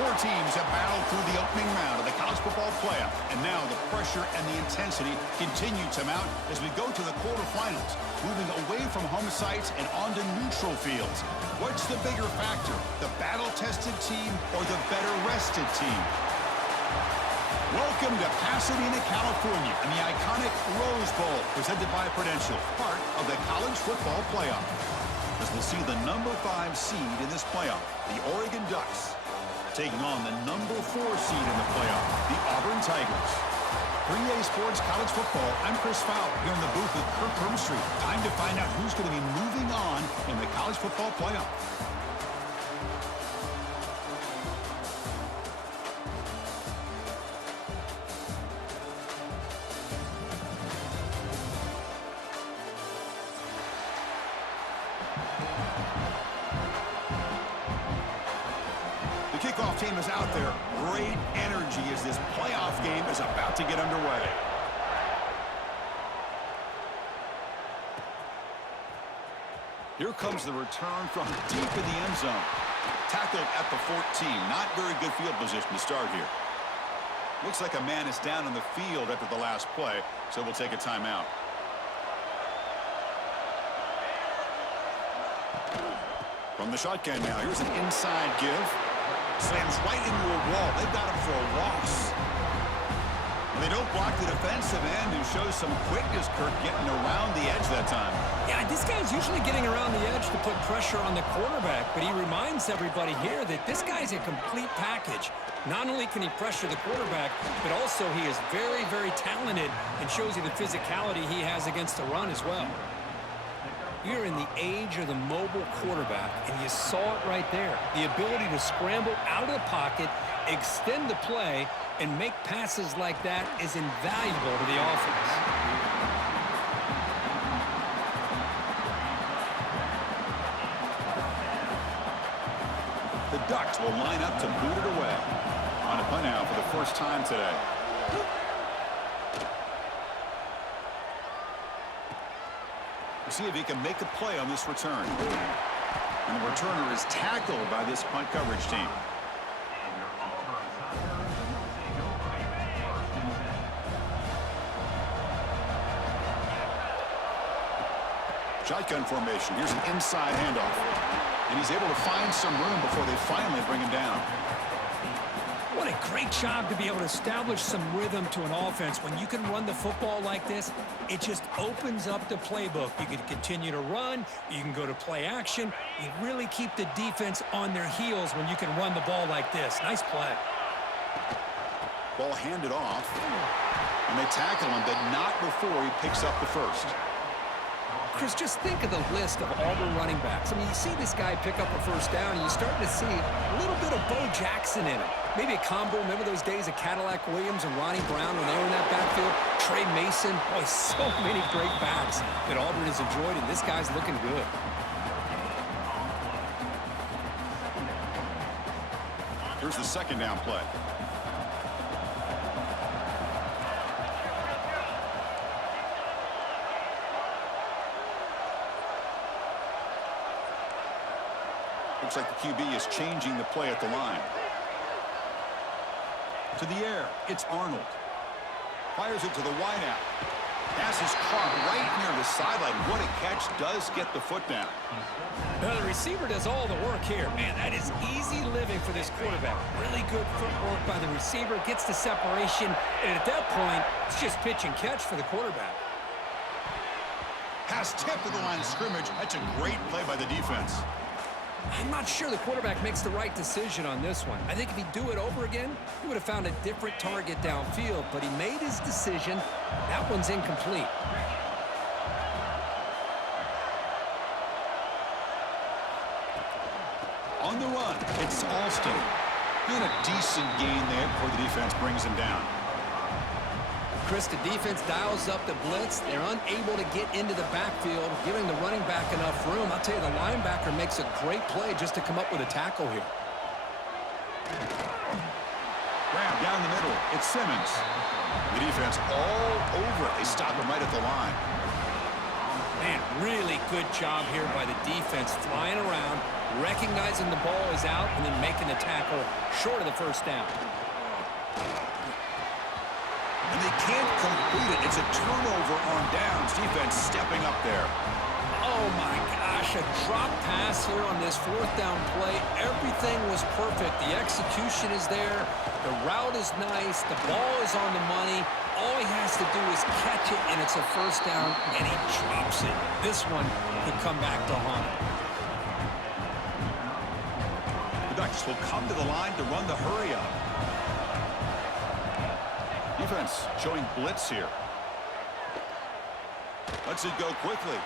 Four teams have battled through the opening round of the college football playoff, and now the pressure and the intensity continue to mount as we go to the quarterfinals, moving away from home sites and onto neutral fields. What's the bigger factor, the battle-tested team or the better-rested team? Welcome to Pasadena, California, and the iconic Rose Bowl, presented by Prudential, part of the college football playoff. As we'll see the number 5 seed in this playoff, the Oregon Ducks, taking on the number 4 seed in the playoff, the Auburn Tigers. For EA Sports College Football, I'm Chris Fowler here in the booth with Kirk Hermstreet. Time to find out who's going to be moving on in the college football playoff. Kickoff team is out there. Great energy as this playoff game is about to get underway. Here comes the return from deep in the end zone. Tackled at the 14. Not very good field position to start here. Looks like a man is down on the field after the last play, so we'll take a timeout. From the shotgun now, here's an inside give. Slams right into a wall. They've got him for a loss. And they don't block the defensive end, who shows some quickness, Kirk, getting around the edge that time. Yeah, this guy's usually getting around the edge to put pressure on the quarterback, but he reminds everybody here that this guy's a complete package. Not only can he pressure the quarterback, but also he is very, very talented and shows you the physicality he has against the run as well. You're in the age of the mobile quarterback, and you saw it right there. The ability to scramble out of the pocket, extend the play, and make passes like that is invaluable to the offense. The Ducks will line up to boot it away. On a punt now for the first time today. See if he can make a play on this return. And the returner is tackled by this punt coverage team. Shotgun formation. Here's an inside handoff. And he's able to find some room before they finally bring him down. What a great job to be able to establish some rhythm to an offense. When you can run the football like this, it just opens up the playbook. You can continue to run. You can go to play action. You really keep the defense on their heels when you can run the ball like this. Nice play. Ball handed off. And they tackle him, but not before he picks up the first. Chris, just think of the list of Auburn running backs. I mean, you see this guy pick up a first down, and you start to see a little bit of Bo Jackson in it. Maybe a combo. Remember those days of Cadillac Williams and Ronnie Brown when they were in that backfield? Trey Mason. Boy, so many great backs that Auburn has enjoyed, and this guy's looking good. Here's the second down play. Looks like the QB is changing the play at the line. To the air, it's Arnold. Fires it to the wideout. Pass is caught right near the sideline. What a catch. Does get the foot down. Now the receiver does all the work here. Man, that is easy living for this quarterback. Really good footwork by the receiver. Gets the separation. And at that point, it's just pitch and catch for the quarterback. Pass tipped to the line of scrimmage. That's a great play by the defense. I'm not sure the quarterback makes the right decision on this one. I think if he'd do it over again, he would have found a different target downfield, but he made his decision. That one's incomplete. On the run, it's Alston. Doing a decent gain there before the defense brings him down. Chris, the defense dials up the blitz. They're unable to get into the backfield, giving the running back enough room. I'll tell you, the linebacker makes a great play just to come up with a tackle here. Grab down the middle. It's Simmons. The defense all over it. They stop him right at the line. Man, Really good job here by the defense, flying around, recognizing the ball is out, and then making the tackle short of the first down. And they can't complete it. It's a turnover on downs. Defense stepping up there. Oh, my gosh, a drop pass here on this fourth down play. Everything was perfect. The execution is there. The route is nice. The ball is on the money. All he has to do is catch it, and it's a first down, and he drops it. This one could come back to haunt him. The Ducks will come to the line to run the hurry up. Defense showing blitz here. Lets it go quickly.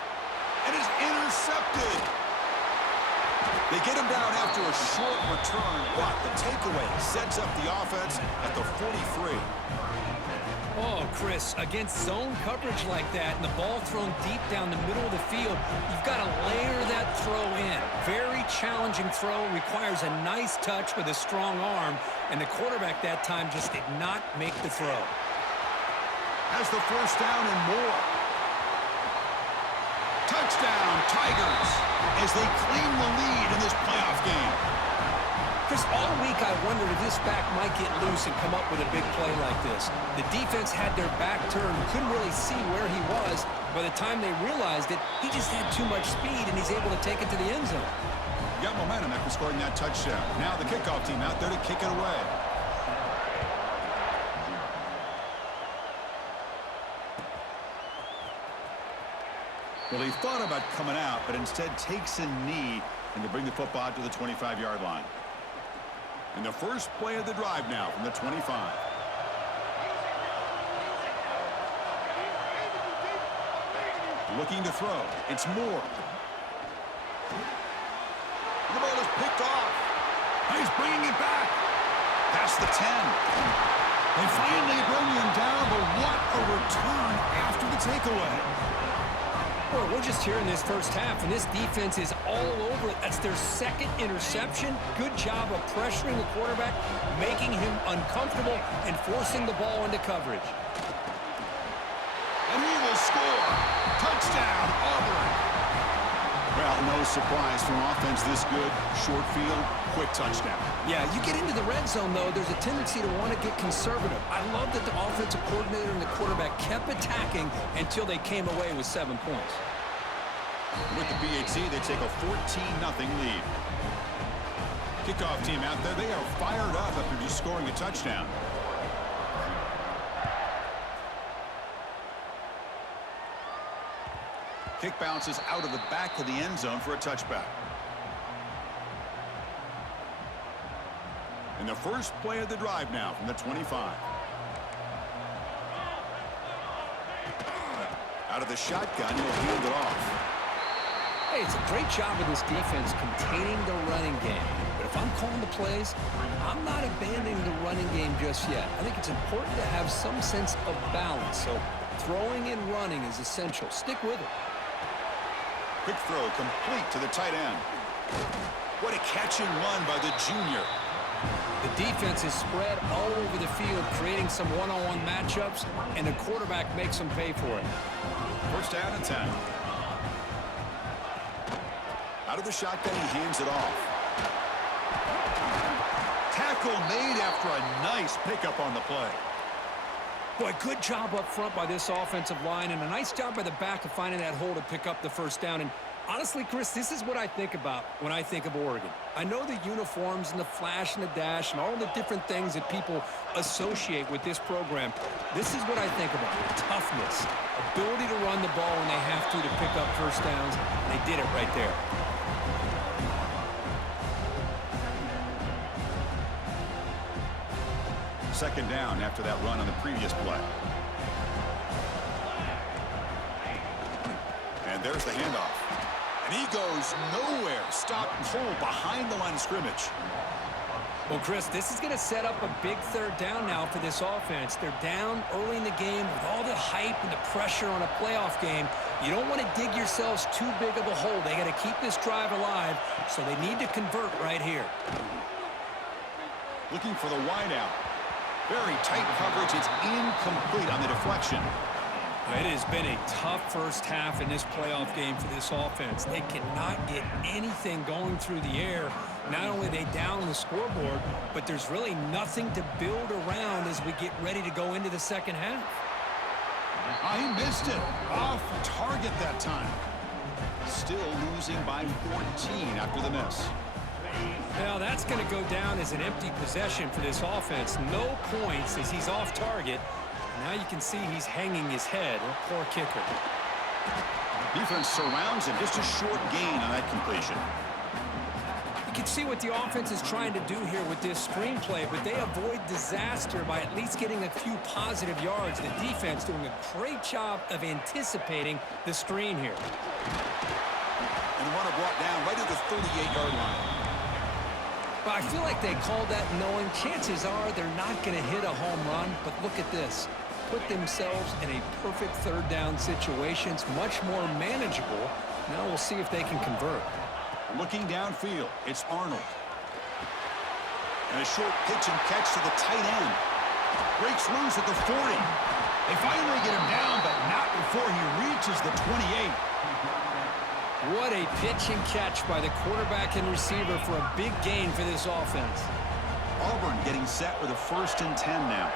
And it's intercepted. They get him down after a short return, but the takeaway sets up the offense at the 43. Oh, Chris, against zone coverage like that and the ball thrown deep down the middle of the field, you've got to layer that throw in. Very challenging throw, requires a nice touch with a strong arm, and the quarterback that time just did not make the throw. Has the first down and more. Touchdown, Tigers, as they claim the lead in this playoff game. Chris, all week I wondered if this back might get loose and come up with a big play like this. The defense had their back turned, couldn't really see where he was. By the time they realized it, he just had too much speed, and he's able to take it to the end zone. Got momentum after scoring that touchdown. Now the kickoff team out there to kick it away. Well, he thought about coming out, but instead takes a knee and to bring the football to the 25-yard line. And the first play of the drive now from the 25. Looking to throw. It's Moore. The ball is picked off. He's bringing it back. Past the 10. They finally bring him down, but what a return after the takeaway. Well, we're just here in this first half, and this defense is all over it. That's their second interception. Good job of pressuring the quarterback, making him uncomfortable, and forcing the ball into coverage. And he will score. Touchdown, Auburn. Well, no surprise from offense this good. Short field, quick touchdown. Yeah, you get into the red zone, though, there's a tendency to want to get conservative. I love that the offensive coordinator and the quarterback kept attacking until they came away with 7 points. With the BHC, they take a 14-0 lead. Kickoff team out there, they are fired up after just scoring a touchdown. Kick bounces out of the back of the end zone for a touchback. And the first play of the drive now from the 25. Out of the shotgun, he'll hand it off. Hey, it's a great job of this defense containing the running game. But if I'm calling the plays, I'm not abandoning the running game just yet. I think it's important to have some sense of balance. So throwing and running is essential. Stick with it. Quick throw complete to the tight end. What a catch and run by the junior. The defense is spread all over the field, creating some one-on-one matchups, and the quarterback makes them pay for it. First down and 10. Out of the shotgun, he hands it off. Tackle made after a nice pickup on the play. Boy, good job up front by this offensive line, and a nice job by the back of finding that hole to pick up the first down. And honestly, Chris, this is what I think about when I think of Oregon. I know the uniforms and the flash and the dash and all the different things that people associate with this program. This is what I think about. Toughness, ability to run the ball when they have to pick up first downs. They did it right there. Second down after that run on the previous play. And there's the handoff. And he goes nowhere. Stopped cold behind the line of scrimmage. Well, Chris, this is going to set up a big third down now for this offense. They're down early in the game with all the hype and the pressure on a playoff game. You don't want to dig yourselves too big of a hole. They got to keep this drive alive, so they need to convert right here. Looking for the wideout. Very tight coverage. It's incomplete on the deflection. It has been a tough first half in this playoff game for this offense. They cannot get anything going through the air. Not only are they down on the scoreboard, but there's really nothing to build around as we get ready to go into the second half. He missed it. Off target that time. Still losing by 14 after the miss. Now that's going to go down as an empty possession for this offense. No points as he's off target. Now you can see he's hanging his head. A poor kicker. Defense surrounds him. Just a short gain on that completion. You can see what the offense is trying to do here with this screenplay, but they avoid disaster by at least getting a few positive yards. The defense doing a great job of anticipating the screen here. And runner brought down right at the 38-yard line. But I feel like they called that knowing chances are they're not going to hit a home run, but look at this. Put themselves in a perfect third down situation. It's much more manageable. Now we'll see if they can convert. Looking downfield, it's Arnold. And a short pitch and catch to the tight end. Breaks loose at the 40. They finally get him down, but not before he reaches the 28. What a pitch and catch by the quarterback and receiver for a big gain for this offense. Auburn getting set with a 1st and 10 now.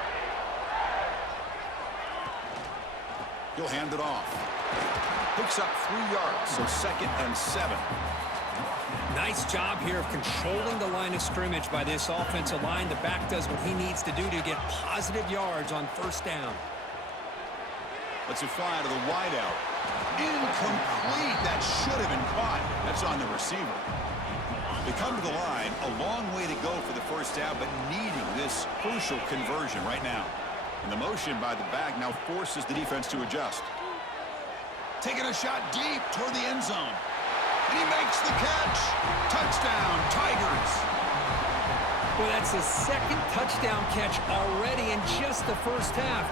He'll hand it off. Picks up 3 yards, so 2nd and 7. Nice job here of controlling the line of scrimmage by this offensive line. The back does what he needs to do to get positive yards on 1st down. Let's it fly to the wideout. Incomplete. That should have been caught. That's on the receiver. They come to the line. A long way to go for the 1st down, but needing this crucial conversion right now. And the motion by the back now forces the defense to adjust. Taking a shot deep toward the end zone. And he makes the catch. Touchdown, Tigers. Well, that's the 2nd touchdown catch already in just the 1st half.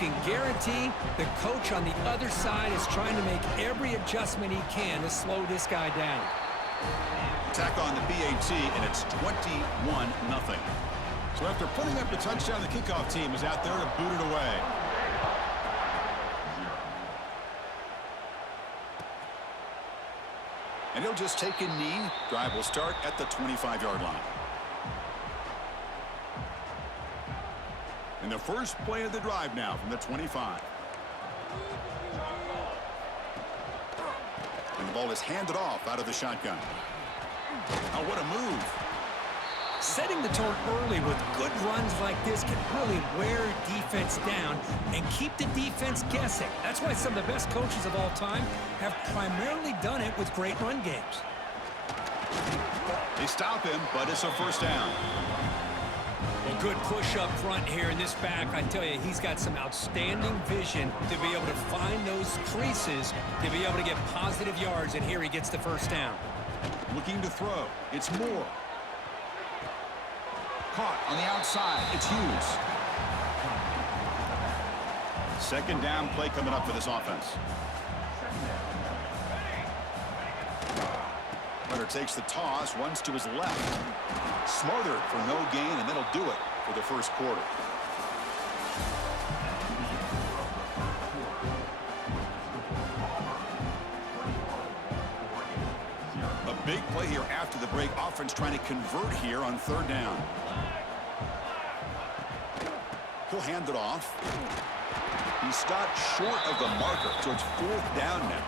You can guarantee the coach on the other side is trying to make every adjustment he can to slow this guy down. Tack on the PAT, and it's 21-0. So after putting up the touchdown, the kickoff team is out there to boot it away. And he'll just take a knee. Drive will start at the 25-yard line. And the first play of the drive now from the 25. And the ball is handed off out of the shotgun. Oh, what a move. Setting the tone early with good runs like this can really wear defense down and keep the defense guessing. That's why some of the best coaches of all time have primarily done it with great run games. They stop him, but it's a 1st down. A good push up front here in this back. I tell you, he's got some outstanding vision to be able to find those creases, to be able to get positive yards, and here he gets the 1st down. Looking to throw. It's Moore. Caught on the outside. It's Hughes. 2nd down play coming up for this offense. Runner takes the toss, runs to his left. Smothered for no gain, and that'll do it for the 1st quarter. A big play here after the break. Offense trying to convert here on 3rd down. He'll hand it off. He stopped short of the marker, so it's 4th down now.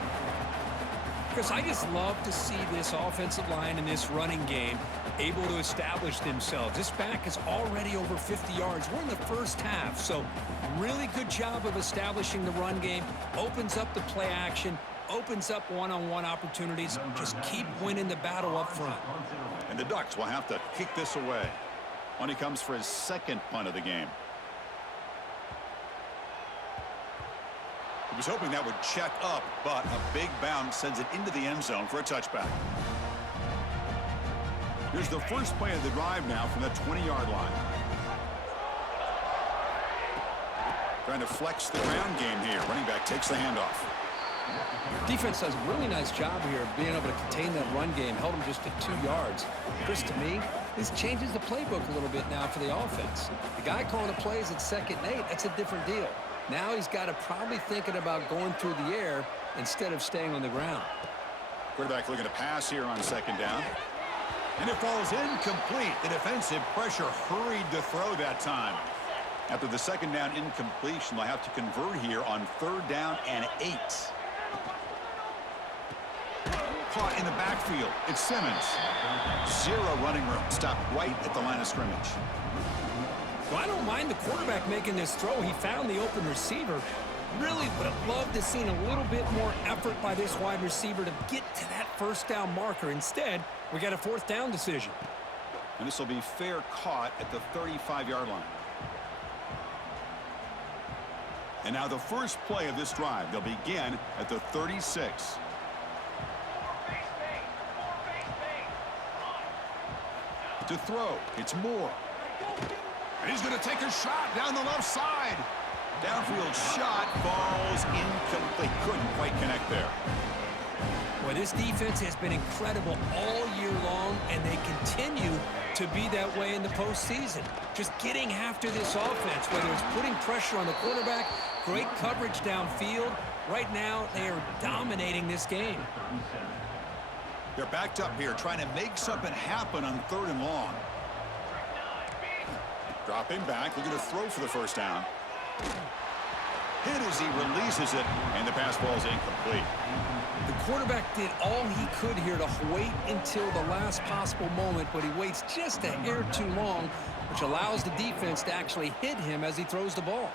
Because I just love to see this offensive line in this running game able to establish themselves. This back is already over 50 yards. We're in the 1st half, so really good job of establishing the run game. Opens up the play action, opens up one-on-one opportunities. Just keep winning the battle up front. And the Ducks will have to kick this away when he comes for his 2nd punt of the game. He was hoping that would check up, but a big bounce sends it into the end zone for a touchback. Here's the first play of the drive now from the 20-yard line. Trying to flex the ground game here. Running back takes the handoff. Defense does a really nice job here of being able to contain that run game. Held him just at 2 yards. Chris, to me, this changes the playbook a little bit now for the offense. The guy calling the plays at 2nd and 8, that's a different deal. Now he's got to probably thinking about going through the air instead of staying on the ground. Quarterback looking to pass here on second down. And it falls incomplete. The defensive pressure hurried to throw that time. After the second down incompletion, they'll have to convert here on 3rd down and 8. Caught in the backfield. It's Simmons. 0 running room. Stopped right at the line of scrimmage. Well, I don't mind the quarterback making this throw. He found the open receiver. Really would have loved to seen a little bit more effort by this wide receiver to get to that 1st down marker. Instead, we got a 4th down decision. And this will be fair caught at the 35-yard line. And now the first play of this drive. They'll begin at the 36. To throw, it's Moore. And he's going to take a shot down the left side. Downfield shot falls incomplete. Couldn't quite connect there. Well, this defense has been incredible all year long, and they continue to be that way in the postseason. Just getting after this offense, whether it's putting pressure on the quarterback, great coverage downfield. Right now, they are dominating this game. They're backed up here, trying to make something happen on 3rd and long. Dropping back, looking to throw for the 1st down. Hit as he releases it, and the pass ball is incomplete. The quarterback did all he could here to wait until the last possible moment, but he waits just a hair too long, which allows the defense to actually hit him as he throws the ball.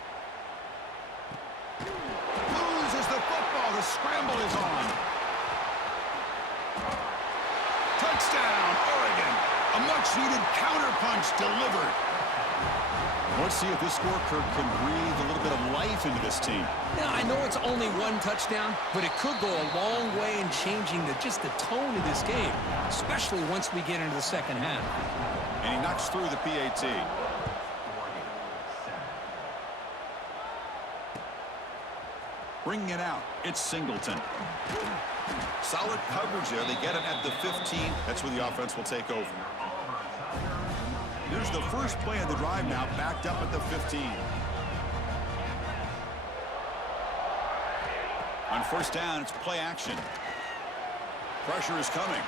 Loses the football. The scramble is on. Touchdown, Oregon. A much-needed counterpunch delivered. Let's see if this scorecard can breathe a little bit of life into this team. Now, I know it's only 1 touchdown, but it could go a long way in changing just the tone of this game, especially once we get into the second half. And he knocks through the PAT. Bringing it out, it's Singleton. Solid coverage there. They get him at the 15. That's where the offense will take over. Here's the first play of the drive now, backed up at the 15. On 1st down, it's play action. Pressure is coming.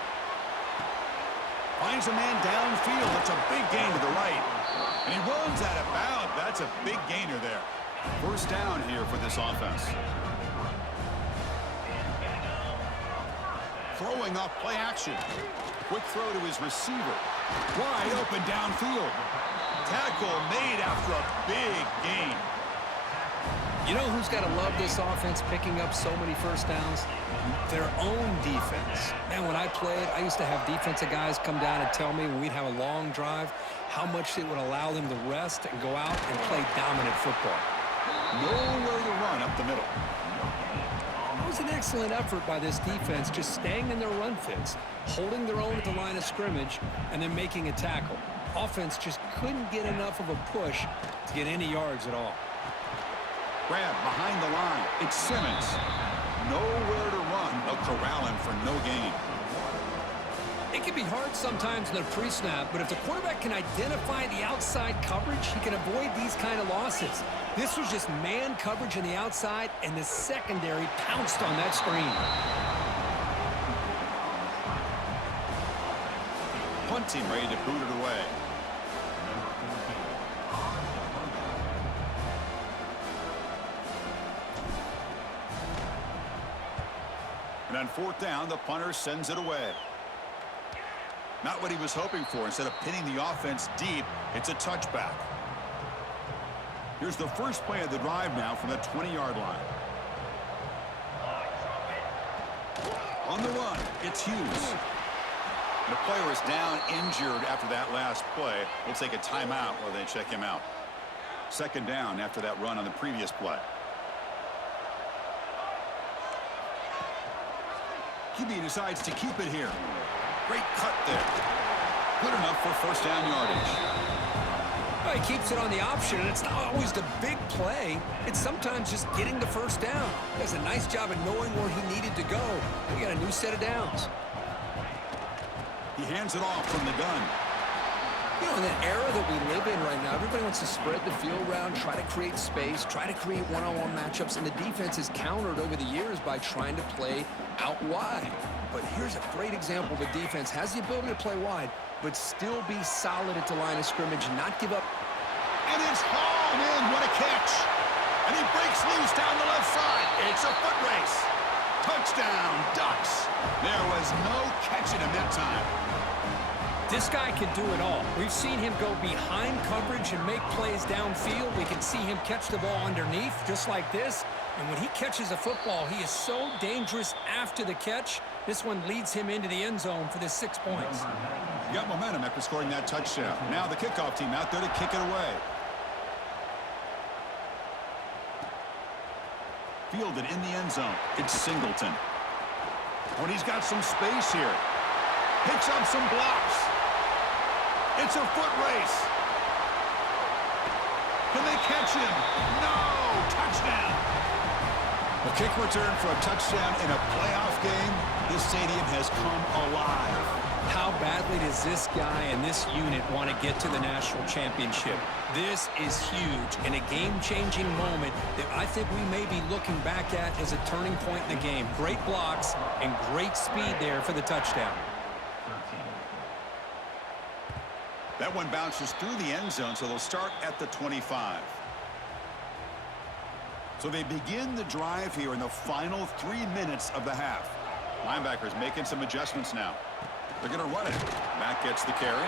Finds a man downfield. It's a big gain to the right. And he runs out of bounds. That's a big gainer there. 1st down here for this offense. Throwing off play action. Quick throw to his receiver. Wide open downfield. Tackle made after a big gain. You know who's got to love this offense picking up so many 1st downs? Their own defense. Man, when I played, I used to have defensive guys come down and tell me when we'd have a long drive how much it would allow them to rest and go out and play dominant football. Nowhere to run up the middle. It was an excellent effort by this defense, just staying in their run fits, holding their own at the line of scrimmage, and then making a tackle. Offense just couldn't get enough of a push to get any yards at all. Grab behind the line. It's Simmons. Nowhere to run. They'll corral him for no gain. It can be hard sometimes in the pre-snap, but if the quarterback can identify the outside coverage, he can avoid these kind of losses. This was just man coverage on the outside, and the secondary pounced on that screen. Punting, ready to boot it away. And on 4th down, the punter sends it away. Not what he was hoping for. Instead of pinning the offense deep, it's a touchback. Here's the first play of the drive now from the 20-yard line. On the run, it's Hughes. The player is down injured after that last play. We'll take a timeout while they check him out. 2nd down after that run on the previous play. QB decides to keep it here. Great cut there. Good enough for 1st down yardage. Well, he keeps it on the option, and it's not always the big play. It's sometimes just getting the 1st down. He does a nice job of knowing where he needed to go. We got a new set of downs. He hands it off from the gun. You know, in the era that we live in right now, everybody wants to spread the field around, try to create space, try to create one-on-one matchups, and the defense is countered over the years by trying to play out wide. But here's a great example of a defense has the ability to play wide, but still be solid at the line of scrimmage and not give up. And it's hauled in. What a catch. And he breaks loose down the left side. It's a foot race. Touchdown, Ducks. There was no catching him that time. This guy can do it all. We've seen him go behind coverage and make plays downfield. We can see him catch the ball underneath, just like this. And when he catches a football, he is so dangerous after the catch. This one leads him into the end zone for the 6 points. You got momentum after scoring that touchdown. Now the kickoff team out there to kick it away. Fielded in the end zone. It's Singleton. When he's got some space here. Picks up some blocks. It's a foot race. Can they catch him? No! Touchdown! A kick return for a touchdown in a playoff game. This stadium has come alive. How badly does this guy and this unit want to get to the national championship? This is huge and a game-changing moment that I think we may be looking back at as a turning point in the game. Great blocks and great speed there for the touchdown. That one bounces through the end zone, so they'll start at the 25. So they begin the drive here in the final 3 minutes of the half. Linebackers making some adjustments now. They're going to run it. Matt gets the carry.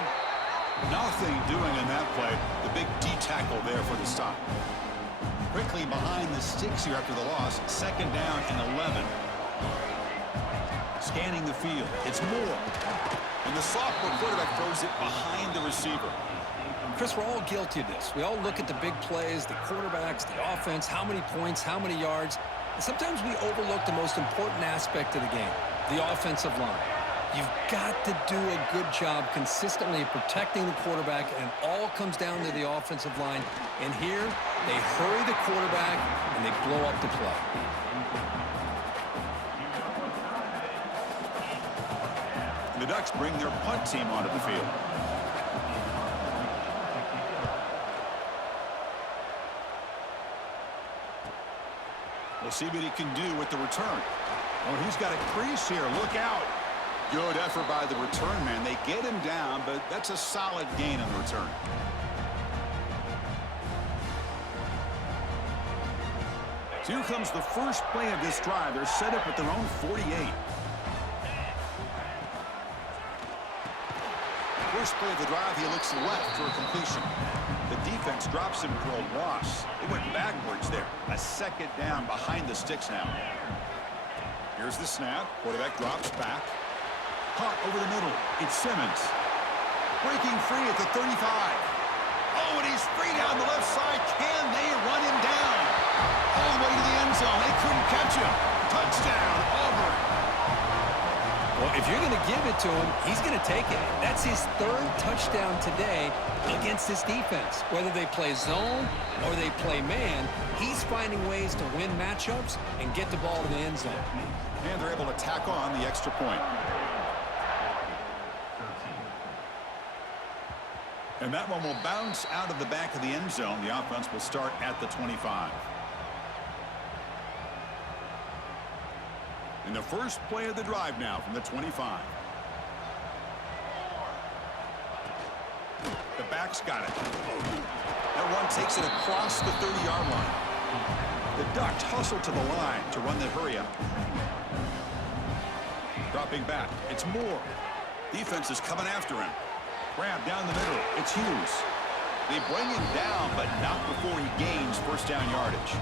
Nothing doing in that play. The big D tackle there for the stop. Quickly behind the sticks here after the loss. Second down and 11. Scanning the field. It's Moore. And the sophomore quarterback throws it behind the receiver. Chris, we're all guilty of this. We all look at the big plays, the quarterbacks, the offense, how many points, how many yards. And sometimes we overlook the most important aspect of the game, the offensive line. You've got to do a good job consistently protecting the quarterback, and it all comes down to the offensive line. And here, they hurry the quarterback, and they blow up the play. The Ducks bring their punt team onto the field. We'll see what he can do with the return. Oh, he's got a crease here. Look out. Good effort by the return man. They get him down, but that's a solid gain on the return. So here comes the first play of this drive. They're set up at their own 48. First play of the drive, he looks left for a completion. The defense drops him for a loss. They went backwards there. A second down behind the sticks now. Here's the snap. Quarterback drops back. Caught over the middle. It's Simmons. Breaking free at the 35. Oh, and he's free down the left side. Can they run him down? All the way to the end zone. They couldn't catch him. Touchdown, Auburn. Well, if you're going to give it to him, he's going to take it. That's his third touchdown today against this defense. Whether they play zone or they play man, he's finding ways to win matchups and get the ball to the end zone. And they're able to tack on the extra point. And that one will bounce out of the back of the end zone. The offense will start at the 25. In the first play of the drive now from the 25. The back's got it. That one takes it across the 30-yard line. The Ducks hustle to the line to run the hurry-up. Dropping back. It's Moore. Defense is coming after him. Grab down the middle. It's Hughes. They bring him down, but not before he gains first down yardage.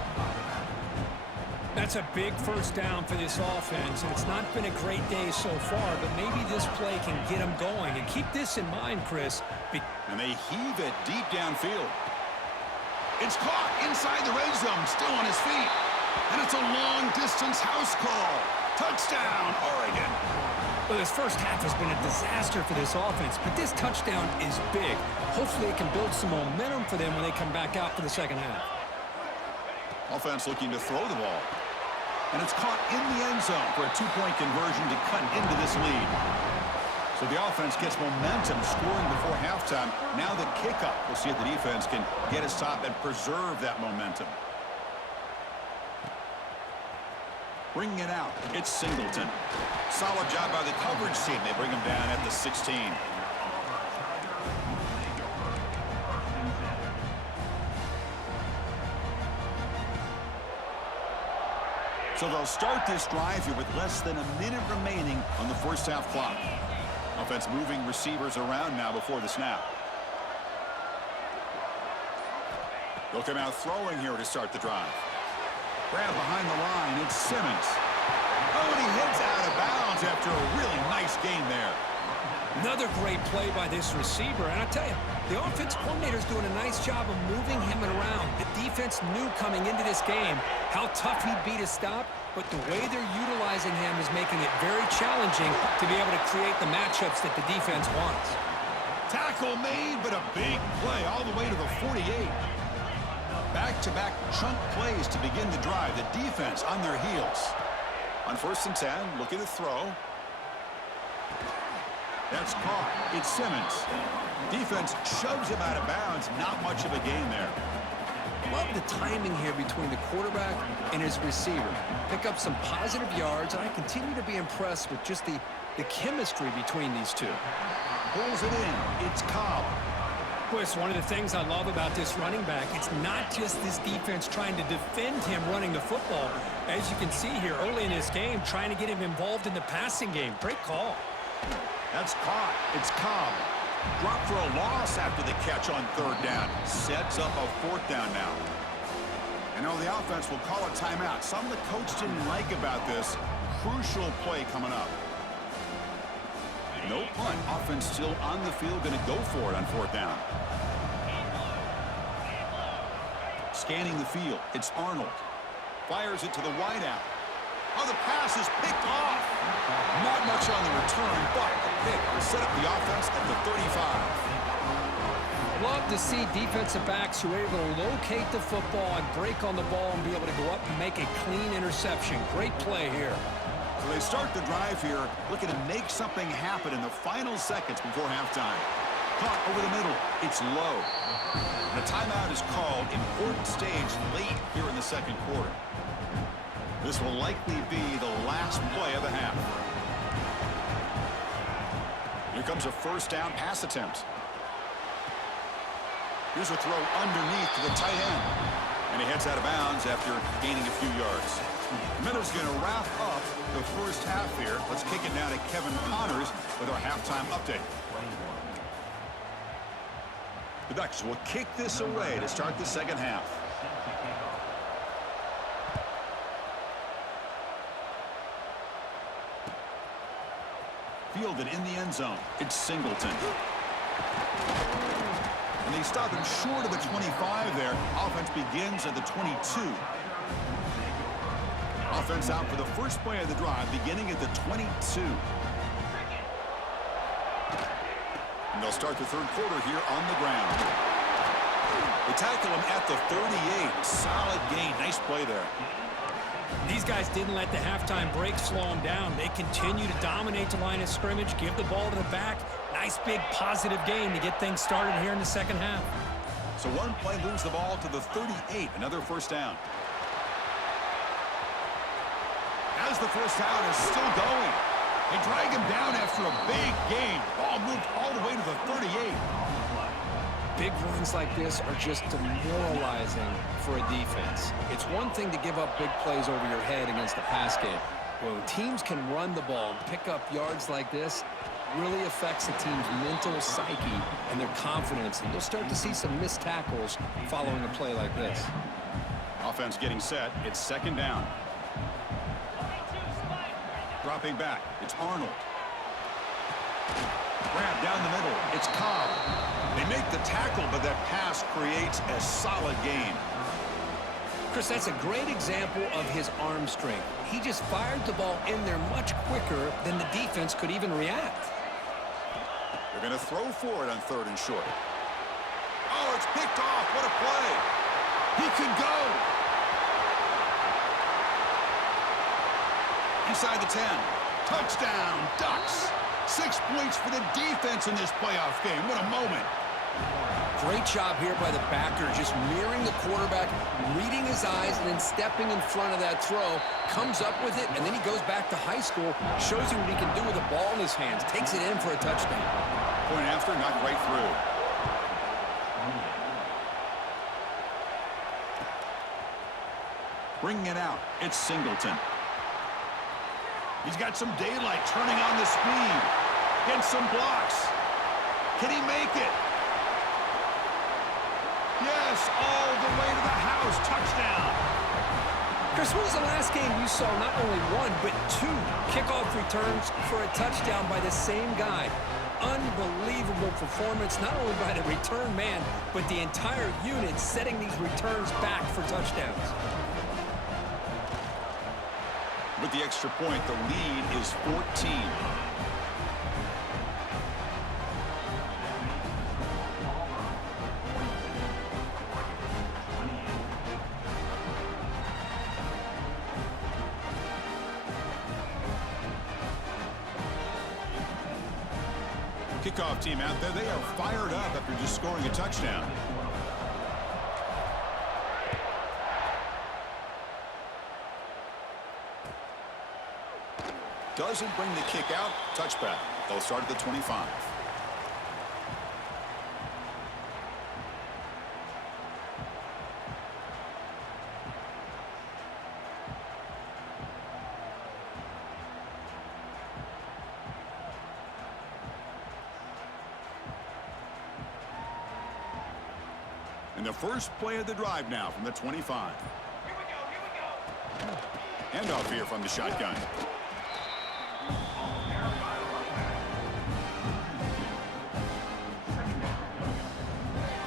That's a big first down for this offense, and it's not been a great day so far, but maybe this play can get them going. And keep this in mind, Chris. And they heave it deep downfield. It's caught inside the red zone, still on his feet. And it's a long-distance house call. Touchdown, Oregon. Well, this first half has been a disaster for this offense, but this touchdown is big. Hopefully it can build some momentum for them when they come back out for the second half. Offense looking to throw the ball. And it's caught in the end zone for a two-point conversion to cut into this lead. So the offense gets momentum scoring before halftime. Now the kickoff. We'll see if the defense can get a stop and preserve that momentum. Bringing it out, it's Singleton. Solid job by the coverage team. They bring him down at the 16. So they'll start this drive here with less than a minute remaining on the first half clock. Offense moving receivers around now before the snap. They'll come out throwing here to start the drive. Grab behind the line, it's Simmons. Oh, and he heads out of bounds after a really nice game there. Another great play by this receiver. And I tell you, the offense coordinator's doing a nice job of moving him around. The defense knew coming into this game how tough he'd be to stop, but the way they're utilizing him is making it very challenging to be able to create the matchups that the defense wants. Tackle made, but a big play all the way to the 48. Back-to-back chunk plays to begin the drive. The defense on their heels. On 1st and 10, looking to throw. That's caught. It's Simmons. Defense shoves him out of bounds. Not much of a gain there. Love the timing here between the quarterback and his receiver. Pick up some positive yards, and I continue to be impressed with just the chemistry between these two. Pulls it in. It's Cobb. Boy, it's one of the things I love about this running back. It's not just this defense trying to defend him running the football. As you can see here early in this game, trying to get him involved in the passing game. Great call. That's caught. It's Cobb. Drop for a loss after the catch on 3rd down. Sets up a 4th down now. And now the offense will call a timeout. Something the coach didn't like about this. Crucial play coming up. No punt. Offense still on the field, going to go for it on 4th down. Scanning the field. It's Arnold. Fires it to the wideout. Oh, the pass is picked off. Not much on the return, but the pick will set up the offense at the 35. Love to see defensive backs who are able to locate the football and break on the ball and be able to go up and make a clean interception. Great play here. So they start the drive here, looking to make something happen in the final seconds before halftime. Caught over the middle. It's low. And a timeout is called. Important stage late here in the 2nd quarter. This will likely be the last play of the half. Here comes a 1st down pass attempt. Here's a throw underneath to the tight end. And he heads out of bounds after gaining a few yards. The Minnows going to wrap up the first half here. Let's kick it now to Kevin Connors with our halftime update. The Ducks will kick this away to start the 2nd half. Fielded in the end zone. It's Singleton. And they stop him short of the 25 there. Offense begins at the 22. Offense out for the first play of the drive, beginning at the 22. And they'll start the 3rd quarter here on the ground. They tackle him at the 38. Solid gain. Nice play there. These guys didn't let the halftime break slow them down. They continue to dominate the line of scrimmage, give the ball to the back. Nice big positive gain to get things started here in the 2nd half. So one play moves the ball to the 38. Another 1st down. As the 1st down is still going. They drag him down after a big gain. Ball moved all the way to the 38. Big runs like this are just demoralizing for a defense. It's one thing to give up big plays over your head against the pass game. When teams can run the ball and pick up yards like this, it really affects the team's mental psyche and their confidence. And you'll start to see some missed tackles following a play like this. Offense getting set. It's 2nd down. Dropping back. It's Arnold. Grab down the middle. It's Cobb. They make the tackle, but that pass creates a solid gain. Chris, that's a great example of his arm strength. He just fired the ball in there much quicker than the defense could even react. They're going to throw for it on 3rd and short. Oh, it's picked off. What a play. He can go. Inside the 10. Touchdown, Ducks. 6 points for the defense in this playoff game. What a moment. Great job here by the backer, just mirroring the quarterback, reading his eyes, and then stepping in front of that throw, comes up with it, and then he goes back to high school, shows you what he can do with the ball in his hands, takes it in for a touchdown. Point after, knocked right through. Bringing it out, it's Singleton. He's got some daylight, turning on the speed. Gets some blocks. Can he make it? Yes, all the way to the house. Touchdown. Chris, when was the last game you saw not only one, but two kickoff returns for a touchdown by the same guy? Unbelievable performance, not only by the return man, but the entire unit setting these returns back for touchdowns. With the extra point, the lead is 14. Kickoff team out there, they are fired up after just scoring a touchdown. Doesn't bring the kick out. Touchback. They'll start at the 25. And the first play of the drive now from the 25. Handoff here from the shotgun.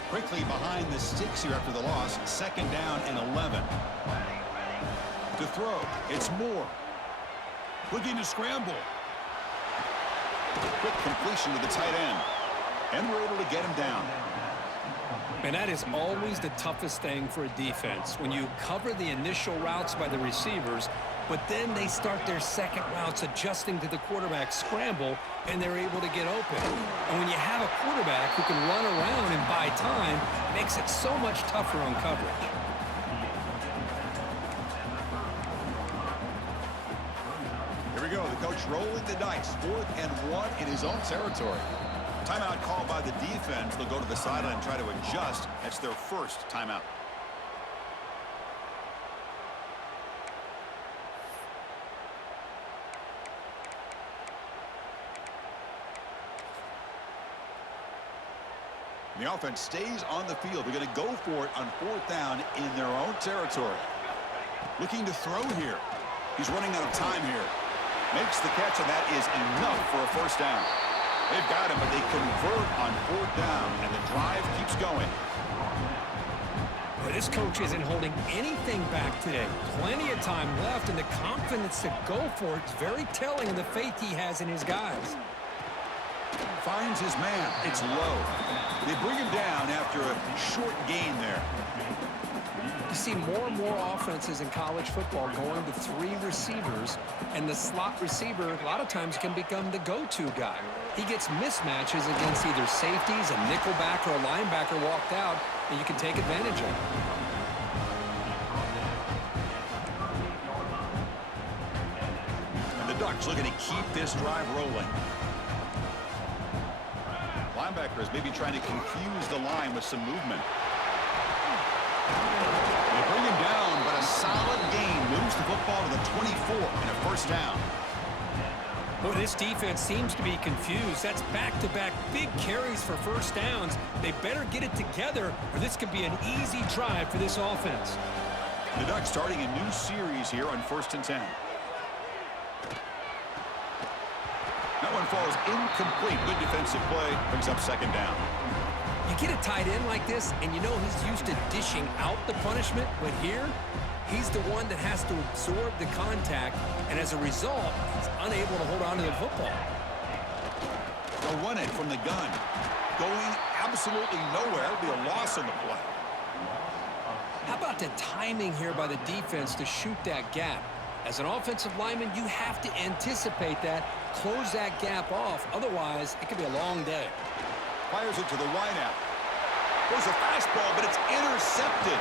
Quickly behind the sticks here after the loss. Second down and 11. To throw, it's Moore. Looking to scramble. Quick completion to the tight end. And we're able to get him down. And that is always the toughest thing for a defense, when you cover the initial routes by the receivers, but then they start their second routes adjusting to the quarterback scramble, and they're able to get open. And when you have a quarterback who can run around and buy time, it makes it so much tougher on coverage. Here we go, the coach rolling the dice. 4th and 1 in his own territory. Timeout called by the defense. They'll go to the sideline and try to adjust. That's their first timeout. The offense stays on the field. They're going to go for it on 4th down in their own territory. Looking to throw here. He's running out of time here. Makes the catch, and that is enough for a first down. They've got him, but they convert on 4th down, and the drive keeps going. Well, this coach isn't holding anything back today. Plenty of time left, and the confidence to go for it is very telling of the faith he has in his guys. Finds his man. It's low. They bring him down after a short gain there. You see more and more offenses in college football going to 3 receivers, and the slot receiver a lot of times can become the go-to guy. He gets mismatches against either safeties, a nickelback, or a linebacker walked out, and you can take advantage of it. And the Ducks looking to keep this drive rolling. Linebackers maybe trying to confuse the line with some movement. They bring him down, but a solid gain moves the football to the 24 and a first down. Well, this defense seems to be confused. That's back-to-back big carries for first downs. They better get it together, or this could be an easy drive for this offense. The Ducks starting a new series here on 1st and 10. That one falls incomplete. Good defensive play. Brings up second down. You get a tight end like this, and you know he's used to dishing out the punishment, but here, he's the one that has to absorb the contact, and as a result, he's unable to hold on to the football. They'll run it from the gun. Going absolutely nowhere. It'll be a loss on the play. How about the timing here by the defense to shoot that gap? As an offensive lineman, you have to anticipate that, close that gap off. Otherwise, it could be a long day. Fires it to the wideout. Goes a fastball, but it's intercepted.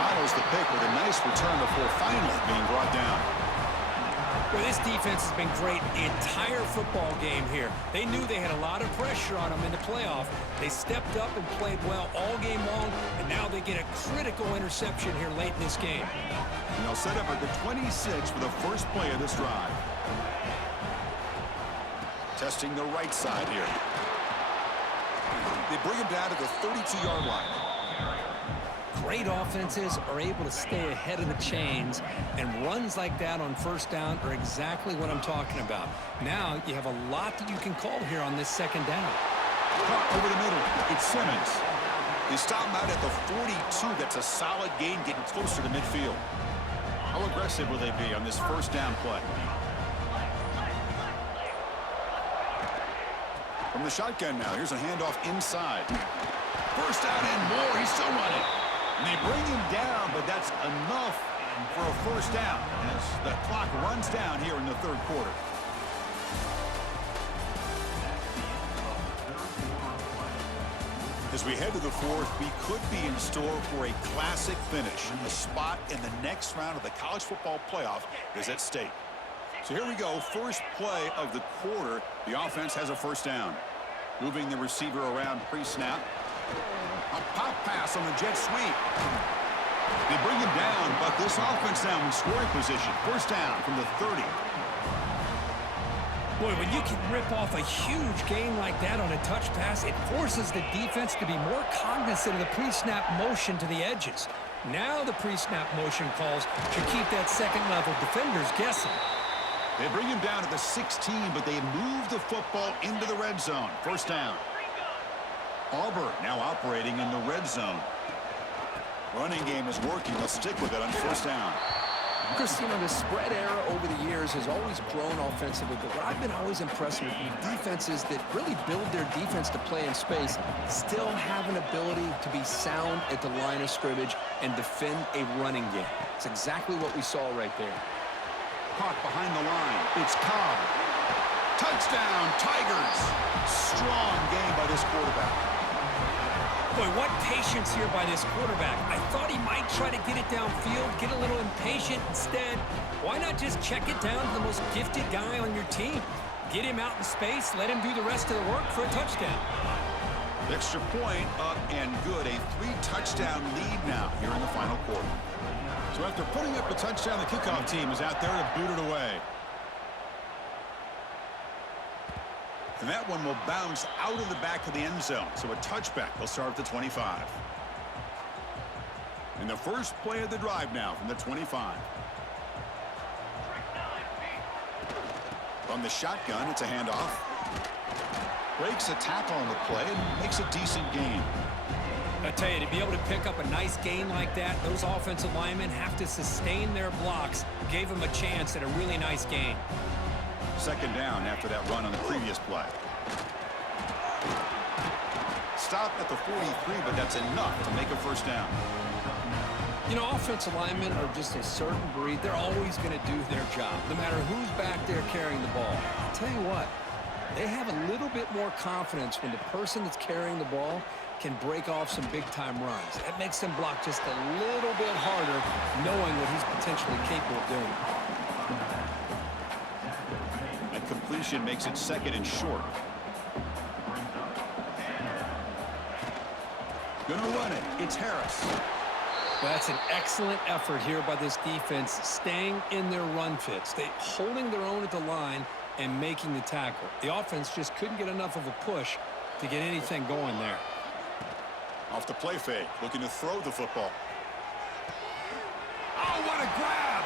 Follows the pick with a nice return before finally being brought down. Well, this defense has been great the entire football game here. They knew they had a lot of pressure on them in the playoff. They stepped up and played well all game long, and now they get a critical interception here late in this game. And they'll set up at the 26 for the first play of this drive. Testing the right side here. They bring him down to the 32-yard line. Great offenses are able to stay ahead of the chains, and runs like that on first down are exactly what I'm talking about. Now you have a lot that you can call here on this second down. Caught over the middle. It's Simmons. They stop him out at the 42. That's a solid gain, getting closer to midfield. How aggressive will they be on this first down play? From the shotgun now, here's a handoff inside. First down and more. He's still running. And they bring him down, but that's enough for a first down as the clock runs down here in the third quarter. As we head to the fourth, we could be in store for a classic finish. A spot in the next round of the college football playoff is at stake. So here we go. First play of the quarter. The offense has a first down. Moving the receiver around pre-snap. A pop pass on the jet sweep. They bring him down, but this offense now in scoring position. First down from the 30. Boy, when you can rip off a huge gain like that on a touch pass, it forces the defense to be more cognizant of the pre-snap motion to the edges. Now the pre-snap motion calls should keep that second-level defenders guessing. They bring him down at the 16, but they move the football into the red zone. First down. Auburn now operating in the red zone. Running game is working. They'll stick with it on first down. Chris, you know, the spread era over the years has always grown offensively, but what I've been always impressed with defenses that really build their defense to play in space still have an ability to be sound at the line of scrimmage and defend a running game. It's exactly what we saw right there. Caught behind the line. It's Cobb. Touchdown, Tigers. Strong game by this quarterback. Boy, what patience here by this quarterback. I thought he might try to get it downfield, get a little impatient. Instead, why not just check it down to the most gifted guy on your team? Get him out in space, let him do the rest of the work for a touchdown. Extra point up and good. A 3-touchdown lead now here in the final quarter. So after putting up a touchdown, the kickoff team is out there to boot it away. And that one will bounce out of the back of the end zone. So a touchback. They'll start at the 25. And the first play of the drive now from the 25. From the shotgun, it's a handoff. Breaks a tackle on the play and makes a decent gain. I tell you, to be able to pick up a nice gain like that, those offensive linemen have to sustain their blocks. Gave them a chance at a really nice gain. Second down after that run on the previous play. Stop at the 43, but that's enough to make a first down. You know, offensive linemen are just a certain breed. They're always going to do their job, no matter who's back there carrying the ball. I'll tell you what, they have a little bit more confidence when the person that's carrying the ball can break off some big-time runs. That makes them block just a little bit harder, knowing what he's potentially capable of doing. That completion makes it second and short. Gonna run it. It's Harris. Well, that's an excellent effort here by this defense, staying in their run fits. They holding their own at the line and making the tackle. The offense just couldn't get enough of a push to get anything going there. Off the play fake, looking to throw the football. Oh, what a grab!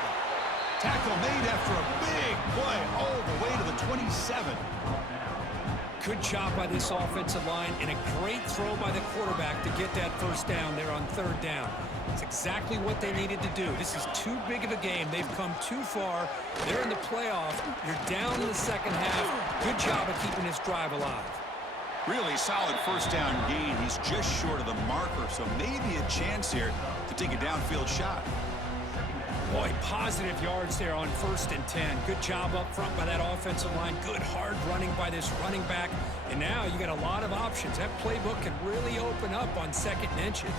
Tackle made after a big play all the way to the 27. Good job by this offensive line and a great throw by the quarterback to get that first down there on third down. It's exactly what they needed to do. This is too big of a game. They've come too far. They're in the playoff. You're down in the second half. Good job of keeping this drive alive. Really solid first down gain. He's just short of the marker, so maybe a chance here to take a downfield shot. Boy, positive yards there on 1st and 10. Good job up front by that offensive line. Good hard running by this running back. And now you got a lot of options. That playbook can really open up on 2nd and inches.